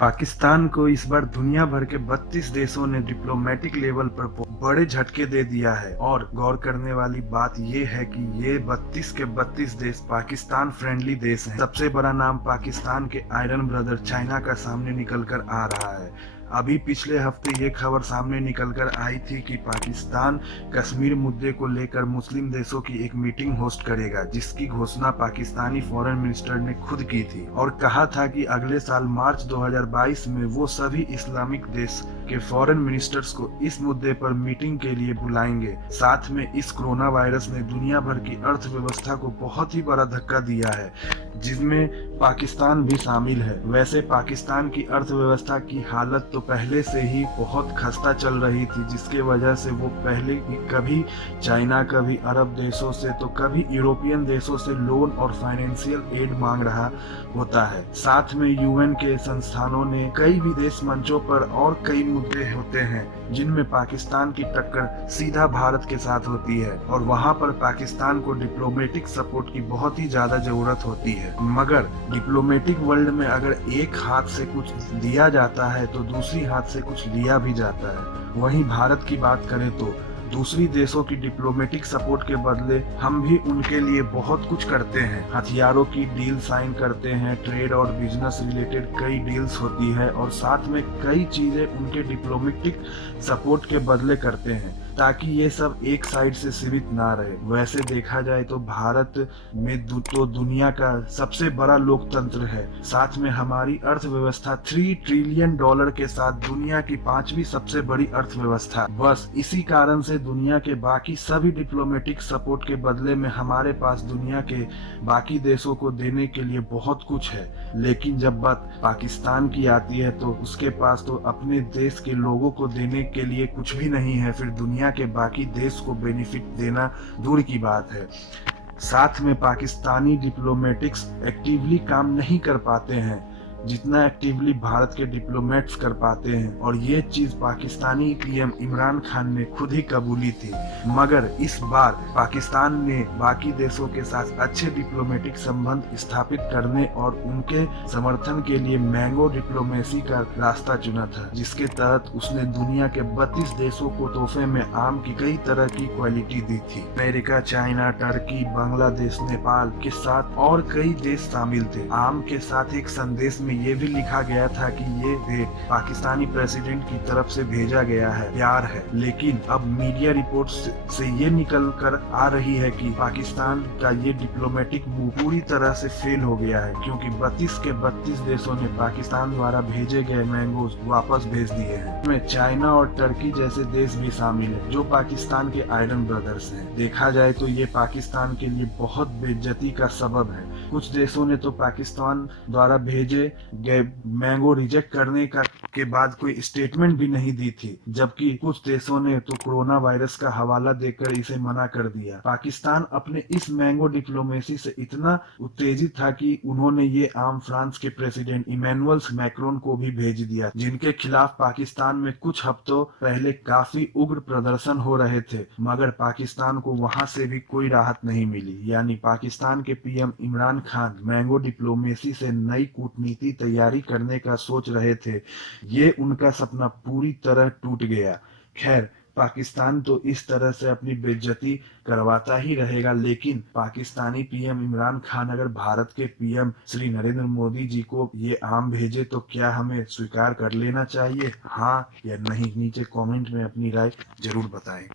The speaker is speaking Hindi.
पाकिस्तान को इस बार दुनिया भर के 32 देशों ने डिप्लोमेटिक लेवल पर बड़े झटके दे दिया है और गौर करने वाली बात ये है कि ये 32 के 32 देश पाकिस्तान फ्रेंडली देश हैं। सबसे बड़ा नाम पाकिस्तान के आयरन ब्रदर चाइना का सामने निकल कर आ रहा है। अभी पिछले हफ्ते ये खबर सामने निकलकर आई थी कि पाकिस्तान कश्मीर मुद्दे को लेकर मुस्लिम देशों की एक मीटिंग होस्ट करेगा, जिसकी घोषणा पाकिस्तानी फॉरेन मिनिस्टर ने खुद की थी और कहा था कि अगले साल मार्च 2022 में वो सभी इस्लामिक देश के फॉरेन मिनिस्टर्स को इस मुद्दे पर मीटिंग के लिए बुलाएंगे। साथ में इस कोरोना वायरस ने दुनिया भर की अर्थव्यवस्था को बहुत ही बड़ा धक्का दिया है, जिसमें पाकिस्तान भी शामिल है। वैसे पाकिस्तान की अर्थव्यवस्था की हालत तो पहले से ही बहुत खस्ता चल रही थी, जिसके वजह से वो पहले कभी चाइना, कभी अरब देशों से तो कभी यूरोपियन देशों से लोन और फाइनेंशियल एड मांग रहा होता है। साथ में यूएन के संस्थानों ने कई विदेश मंचों पर और कई मुद्दे होते हैं जिनमें पाकिस्तान की टक्कर सीधा भारत के साथ होती है और वहां पर पाकिस्तान को डिप्लोमेटिक सपोर्ट की बहुत ही ज्यादा जरूरत होती है। मगर डिप्लोमेटिक वर्ल्ड में अगर एक हाथ से कुछ दिया जाता है तो दूसरी हाथ से कुछ लिया भी जाता है। वहीं भारत की बात करें तो दूसरी देशों की डिप्लोमेटिक सपोर्ट के बदले हम भी उनके लिए बहुत कुछ करते हैं। हथियारों की डील साइन करते हैं, ट्रेड और बिजनेस रिलेटेड कई डील्स होती है और साथ में कई चीजें उनके डिप्लोमेटिक सपोर्ट के बदले करते हैं, ताकि ये सब एक साइड से सीमित ना रहे। वैसे देखा जाए तो भारत में तो दुनिया का सबसे बड़ा लोकतंत्र है। साथ में हमारी अर्थव्यवस्था $3 ट्रिलियन के साथ दुनिया की 5वीं सबसे बड़ी अर्थव्यवस्था। बस इसी कारण से दुनिया के बाकी सभी डिप्लोमेटिक सपोर्ट के बदले में हमारे पास दुनिया के बाकी देशों को देने के लिए बहुत कुछ है। लेकिन जब बात पाकिस्तान की आती है तो उसके पास तो अपने देश के लोगों को देने के लिए कुछ भी नहीं है, फिर दुनिया के बाकी देश को बेनिफिट देना दूर की बात है। साथ में पाकिस्तानी डिप्लोमेटिक्स एक्टिवली काम नहीं कर पाते हैं जितना एक्टिवली भारत के डिप्लोमेट्स कर पाते हैं, और ये चीज पाकिस्तानी पीएम इमरान खान ने खुद ही कबूली थी। मगर इस बार पाकिस्तान ने बाकी देशों के साथ अच्छे डिप्लोमेटिक संबंध स्थापित करने और उनके समर्थन के लिए मैंगो डिप्लोमेसी का रास्ता चुना था, जिसके तहत उसने दुनिया के 32 देशों को तोहफे में आम की कई तरह की क्वालिटी दी थी। America, China, Turkey, Bangladesh, Nepal के साथ और कई देश शामिल थे। आम के साथ एक संदेश में ये भी लिखा गया था कि ये भेंट पाकिस्तानी प्रेसिडेंट की तरफ से भेजा गया है, प्यार है। लेकिन अब मीडिया रिपोर्ट्स से ये निकल कर आ रही है कि पाकिस्तान का ये डिप्लोमेटिक मूव पूरी तरह से फेल हो गया है, क्योंकि 32 के 32 देशों ने पाकिस्तान द्वारा भेजे गए मैंगोज वापस भेज दिए हैं। इसमें चाइना और टर्की जैसे देश भी शामिल है, जो पाकिस्तान के आयरन ब्रदर्स हैं। देखा जाए तो ये पाकिस्तान के लिए बहुत बेइज्जती का सबब है। कुछ देशों ने तो पाकिस्तान द्वारा भेजे गए मैंगो रिजेक्ट करने के बाद कोई स्टेटमेंट भी नहीं दी थी, जबकि कुछ देशों ने तो कोरोना वायरस का हवाला देकर इसे मना कर दिया। पाकिस्तान अपने इस मैंगो डिप्लोमेसी से इतना उत्तेजित था कि उन्होंने ये आम फ्रांस के प्रेसिडेंट इमैनुअल मैक्रोन को भी भेज दिया, जिनके खिलाफ पाकिस्तान में कुछ हफ्तों पहले काफी उग्र प्रदर्शन हो रहे थे, मगर पाकिस्तान को वहां से भी कोई राहत नहीं मिली। यानी पाकिस्तान के PM Imran Khan mango diplomacy से नई कूटनीति तैयारी करने का सोच रहे थे, ये उनका सपना पूरी तरह टूट गया। खैर, पाकिस्तान तो इस तरह से अपनी बेइज्जती करवाता ही रहेगा, लेकिन पाकिस्तानी पीएम इमरान खान अगर भारत के पीएम श्री नरेंद्र मोदी जी को ये आम भेजे तो क्या हमें स्वीकार कर लेना चाहिए, हाँ या नहीं? नीचे कमेंट में अपनी राय जरूर बताएं।